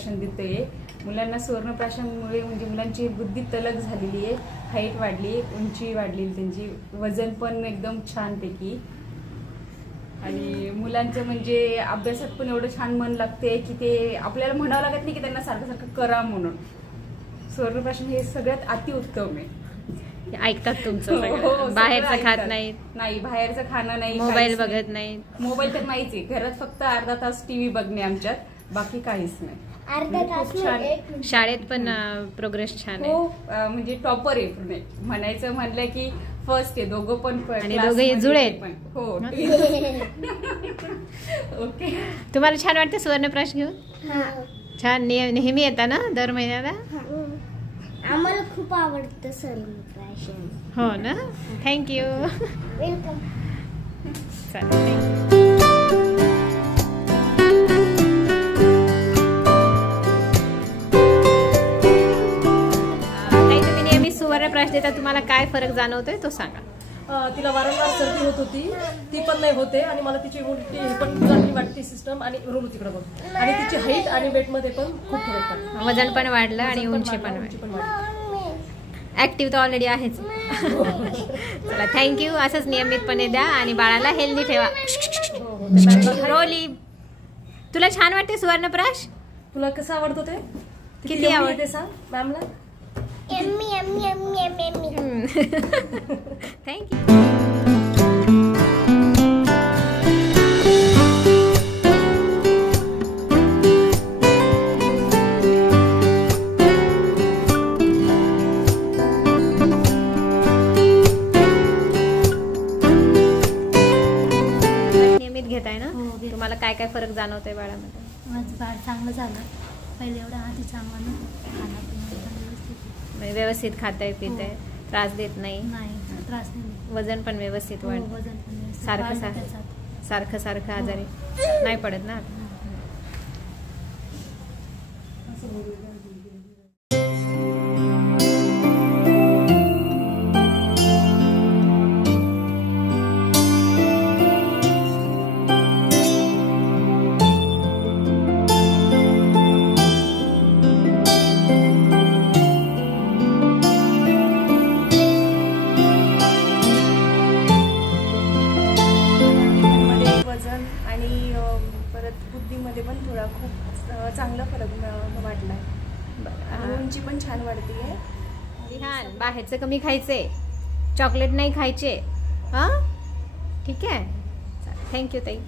सुवर्णप्राशन देतोय मुलांना। सुवर्णप्राशनमुळे म्हणजे मुलांची बुद्धी तलक झालेली आहे, हाईट वाढली, उंची वाढली त्यांची, वजन पण एकदम छानपैकी, आणि मुलांचं म्हणजे अभ्यासात पण एवढं छान मन लागते की ते आपल्याला म्हणावं लागत नाही की त्यांना सारखं सारखं करा म्हणून। सुवर्णप्राशन हे सगळ्यात अतिउत्तम आहे। ऐकतात तुमचं सगळं, बाहेरचं खात नाही, बाहेरचं खाणं नाही, मोबाईल बघत नाही, मोबाईल तर नाहीच आहे घरात, फक्त अर्धा तास टीव्ही बघणे आमच्यात, बाकी काहीच नाही। अर्धा तास छान। शाळेत पण प्रोग्रेस छान आहे, म्हणजे टॉपर आहे पुणे म्हणायचं म्हणलं की फर्स्ट आहे, दोघं पण, आणि दोघे जुळे पण। हो ओके। तुम्हाला छान वाटतं सुवर्णप्राश घेऊन? छान, नेहमी येता ना दर महिन्याला? आम्हाला खूप आवडतं सुवर्णप्राशन। हो ना, थँक्यू। वेलकम। चालेल, तुम्ही नेहमी सुवर्णप्राश देता, तुम्हाला काय फरक जाणवतोय तो सांगा। तिला वारंवार सर्दी होत होती, ती पण नाही होते, आणि मला तिची इम्युनिटी हे पण चांगली वाटते सिस्टम, आणि रोल तिकडे बघ, आणि तिची हाईट आणि वेट मध्ये पण खूप फरक पडला, वजन पण वाढलं आणि उंची पण वाढली। ऍक्टिव्ह तर ऑलरेडी आहेच। चला, थँक्यू। असंच नियमितपणे द्या आणि बाळाला हेल्दी ठेवा। रोली, तुला छान वाटते सुवर्णप्राश? तुला कसं आवडतं ते? किती आवडते सांग मॅमला। Yummy yummy yummy yummy. Thank you. नियमित घेताय ना? तुम्हाला काय काय फरक जाणवतोय बाळामध्ये? माझं बाळ चांगलं झालं, पहिले एवढं आधी चांगलं नव्हतं, व्यवस्थित खाताय पिताय, त्रास देत नाही, त्रास नाही, वजन पण व्यवस्थित वाढ, वजन पण सारखं सारखं आजारी नाही पडत ना? बुद्धीमध्ये पण थोडा खूप चांगला फरक वाटला, उंची पण छान वाढतीये। विहान, बाहेरचं कमी खायचे, चॉकलेट नाही खायचे, हा? ठीक आहे, थँक्यू ताई।